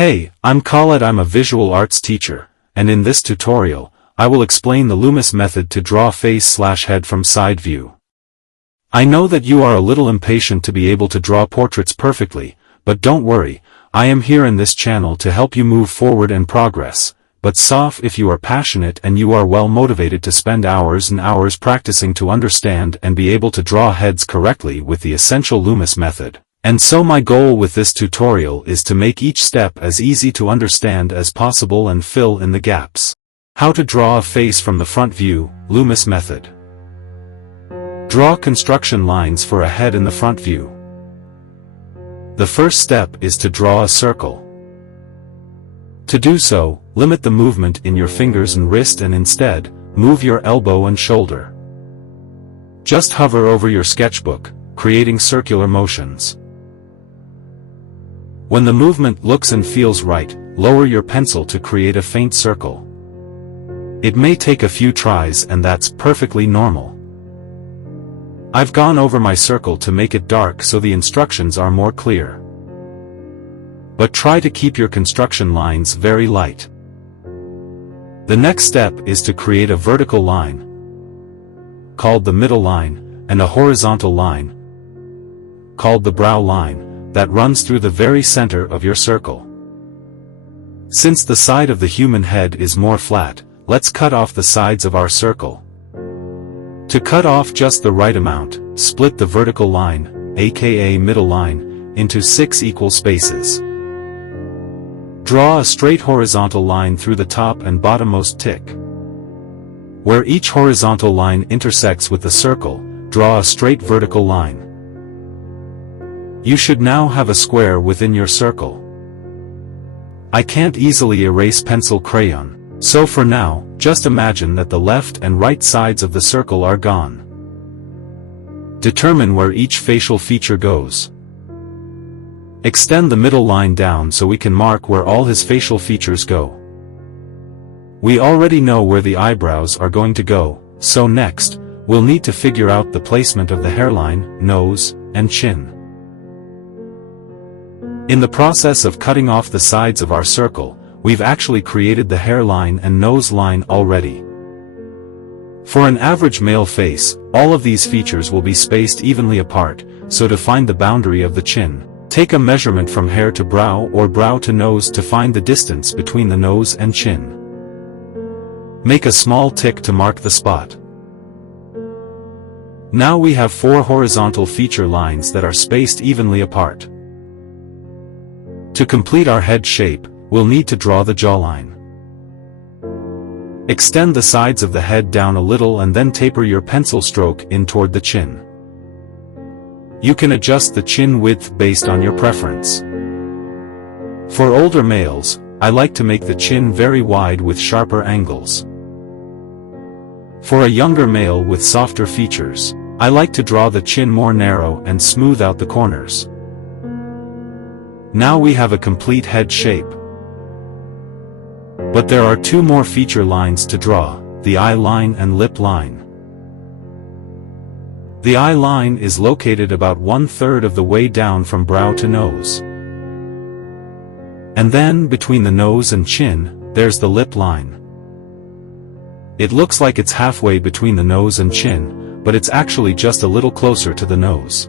Hey, I'm Khaled. I'm a visual arts teacher, and in this tutorial, I will explain the Loomis method to draw face/head from side view. I know that you are a little impatient to be able to draw portraits perfectly, but don't worry, I am here in this channel to help you move forward and progress. But if you are passionate and you are well motivated to spend hours and hours practicing to understand and be able to draw heads correctly with the essential Loomis method. And so my goal with this tutorial is to make each step as easy to understand as possible and fill in the gaps. How to draw a face from the front view, Loomis method. Draw construction lines for a head in the front view. The first step is to draw a circle. To do so, limit the movement in your fingers and wrist and instead, move your elbow and shoulder. Just hover over your sketchbook, creating circular motions. When the movement looks and feels right, lower your pencil to create a faint circle. It may take a few tries and that's perfectly normal. I've gone over my circle to make it dark so the instructions are more clear. But try to keep your construction lines very light. The next step is to create a vertical line, called the middle line, and a horizontal line, called the brow line, that runs through the very center of your circle. Since the side of the human head is more flat, let's cut off the sides of our circle. To cut off just the right amount, split the vertical line, aka middle line, into 6 equal spaces. Draw a straight horizontal line through the top and bottommost tick. Where each horizontal line intersects with the circle, draw a straight vertical line. You should now have a square within your circle. I can't easily erase pencil crayon, so for now, just imagine that the left and right sides of the circle are gone. Determine where each facial feature goes. Extend the middle line down so we can mark where all his facial features go. We already know where the eyebrows are going to go, so next, we'll need to figure out the placement of the hairline, nose, and chin. In the process of cutting off the sides of our circle, we've actually created the hairline and nose line already. For an average male face, all of these features will be spaced evenly apart, so to find the boundary of the chin, take a measurement from hair to brow or brow to nose to find the distance between the nose and chin. Make a small tick to mark the spot. Now we have 4 horizontal feature lines that are spaced evenly apart. To complete our head shape, we'll need to draw the jawline. Extend the sides of the head down a little and then taper your pencil stroke in toward the chin. You can adjust the chin width based on your preference. For older males, I like to make the chin very wide with sharper angles. For a younger male with softer features, I like to draw the chin more narrow and smooth out the corners. Now we have a complete head shape. But there are 2 more feature lines to draw, the eye line and lip line. The eye line is located about 1/3 of the way down from brow to nose. And then, between the nose and chin, there's the lip line. It looks like it's halfway between the nose and chin, but it's actually just a little closer to the nose.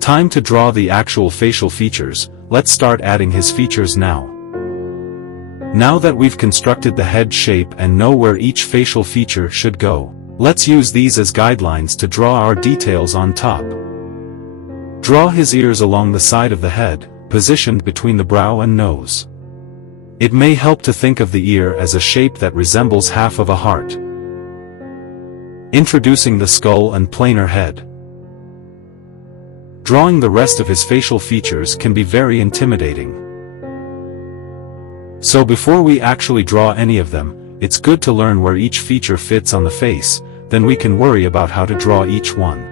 Time to draw the actual facial features. Let's start adding his features now. Now that we've constructed the head shape and know where each facial feature should go, let's use these as guidelines to draw our details on top. Draw his ears along the side of the head, positioned between the brow and nose. It may help to think of the ear as a shape that resembles half of a heart. Introducing the skull and planar head. Drawing the rest of his facial features can be very intimidating. So before we actually draw any of them, it's good to learn where each feature fits on the face, then we can worry about how to draw each one.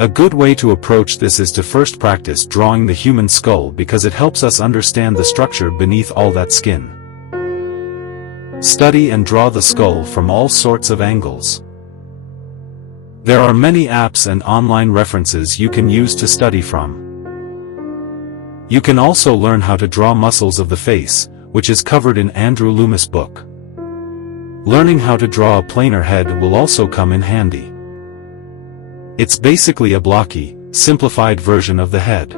A good way to approach this is to first practice drawing the human skull because it helps us understand the structure beneath all that skin. Study and draw the skull from all sorts of angles. There are many apps and online references you can use to study from. You can also learn how to draw muscles of the face, which is covered in Andrew Loomis' book. Learning how to draw a planar head will also come in handy. It's basically a blocky, simplified version of the head.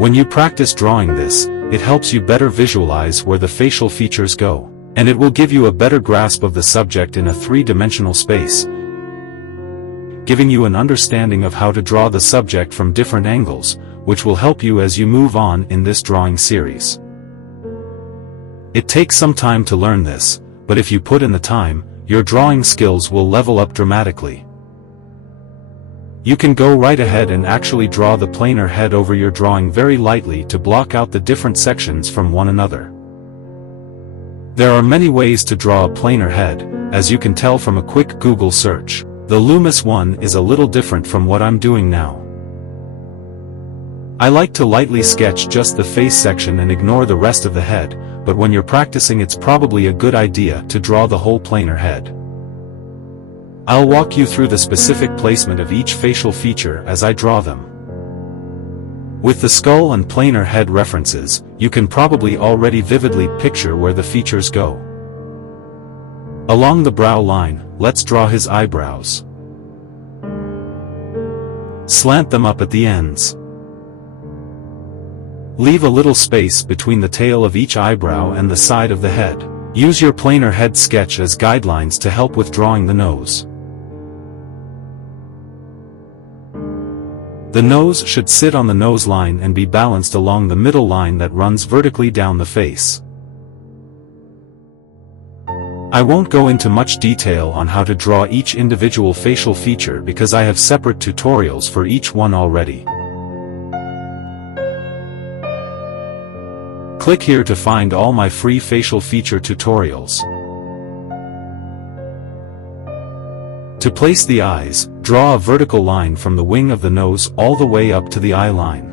When you practice drawing this, it helps you better visualize where the facial features go, and it will give you a better grasp of the subject in a three-dimensional space, giving you an understanding of how to draw the subject from different angles, which will help you as you move on in this drawing series. It takes some time to learn this, but if you put in the time, your drawing skills will level up dramatically. You can go right ahead and actually draw the planar head over your drawing very lightly to block out the different sections from one another. There are many ways to draw a planar head, as you can tell from a quick Google search. The Loomis one is a little different from what I'm doing now. I like to lightly sketch just the face section and ignore the rest of the head, but when you're practicing it's probably a good idea to draw the whole planar head. I'll walk you through the specific placement of each facial feature as I draw them. With the skull and planar head references, you can probably already vividly picture where the features go. Along the brow line, let's draw his eyebrows. Slant them up at the ends. Leave a little space between the tail of each eyebrow and the side of the head. Use your planar head sketch as guidelines to help with drawing the nose. The nose should sit on the nose line and be balanced along the middle line that runs vertically down the face. I won't go into much detail on how to draw each individual facial feature because I have separate tutorials for each one already. Click here to find all my free facial feature tutorials. To place the eyes, draw a vertical line from the wing of the nose all the way up to the eye line.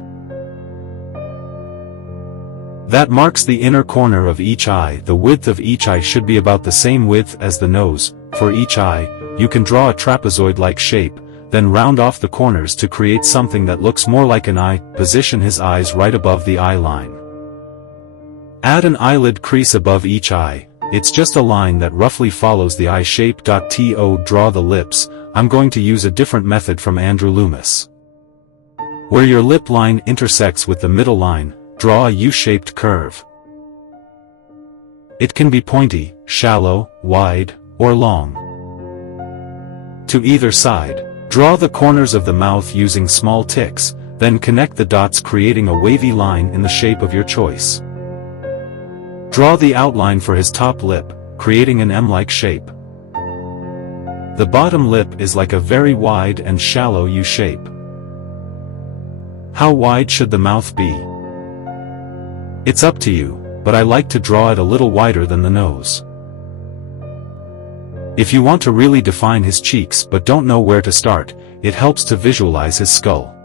That marks the inner corner of each eye. The width of each eye should be about the same width as the nose. For each eye, you can draw a trapezoid-like shape, then round off the corners to create something that looks more like an eye. Position his eyes right above the eye line. Add an eyelid crease above each eye. It's just a line that roughly follows the eye shape. To draw the lips, I'm going to use a different method from Andrew Loomis. Where your lip line intersects with the middle line, draw a U-shaped curve. It can be pointy, shallow, wide, or long. To either side, draw the corners of the mouth using small ticks, then connect the dots creating a wavy line in the shape of your choice. Draw the outline for his top lip, creating an M-like shape. The bottom lip is like a very wide and shallow U shape. How wide should the mouth be? It's up to you, but I like to draw it a little wider than the nose. If you want to really define his cheeks but don't know where to start, it helps to visualize his skull.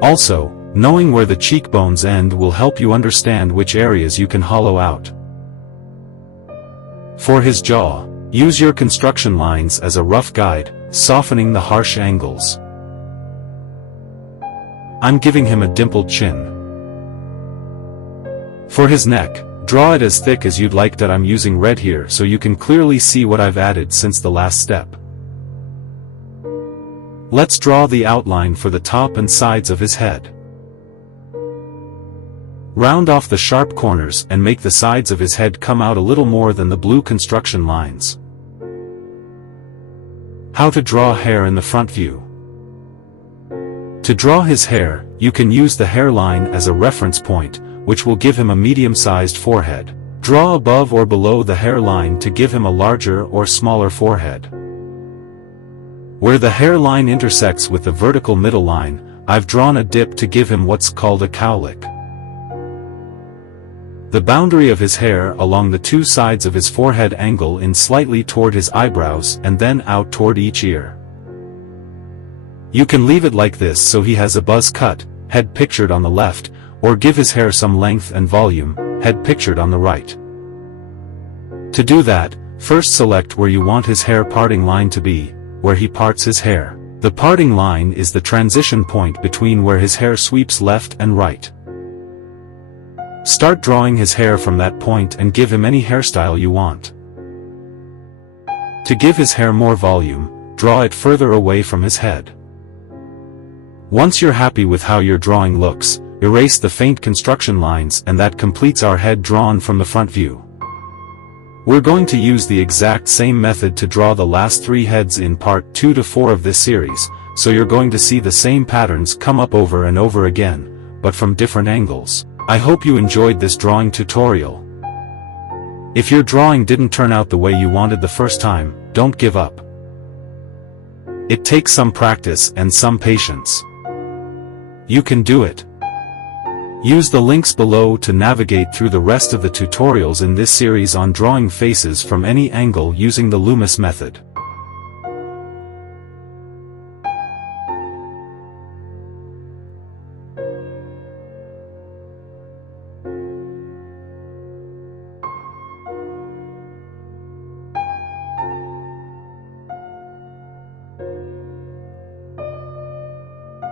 Also, knowing where the cheekbones end will help you understand which areas you can hollow out. For his jaw, use your construction lines as a rough guide, softening the harsh angles. I'm giving him a dimpled chin. For his neck, draw it as thick as you'd like. That I'm using red here so you can clearly see what I've added since the last step. Let's draw the outline for the top and sides of his head. Round off the sharp corners and make the sides of his head come out a little more than the blue construction lines. How to draw hair in the front view. To draw his hair, you can use the hairline as a reference point, which will give him a medium-sized forehead. Draw above or below the hairline to give him a larger or smaller forehead. Where the hairline intersects with the vertical middle line, I've drawn a dip to give him what's called a cowlick. The boundary of his hair along the two sides of his forehead angle in slightly toward his eyebrows and then out toward each ear. You can leave it like this so he has a buzz cut, head pictured on the left, or give his hair some length and volume, head pictured on the right. To do that, first select where you want his hair parting line to be, where he parts his hair. The parting line is the transition point between where his hair sweeps left and right. Start drawing his hair from that point and give him any hairstyle you want. To give his hair more volume, draw it further away from his head. Once you're happy with how your drawing looks, erase the faint construction lines, and that completes our head drawn from the front view. We're going to use the exact same method to draw the last 3 heads in part 2 to 4 of this series, so you're going to see the same patterns come up over and over again, but from different angles. I hope you enjoyed this drawing tutorial. If your drawing didn't turn out the way you wanted the first time, don't give up. It takes some practice and some patience. You can do it. Use the links below to navigate through the rest of the tutorials in this series on drawing faces from any angle using the Loomis method.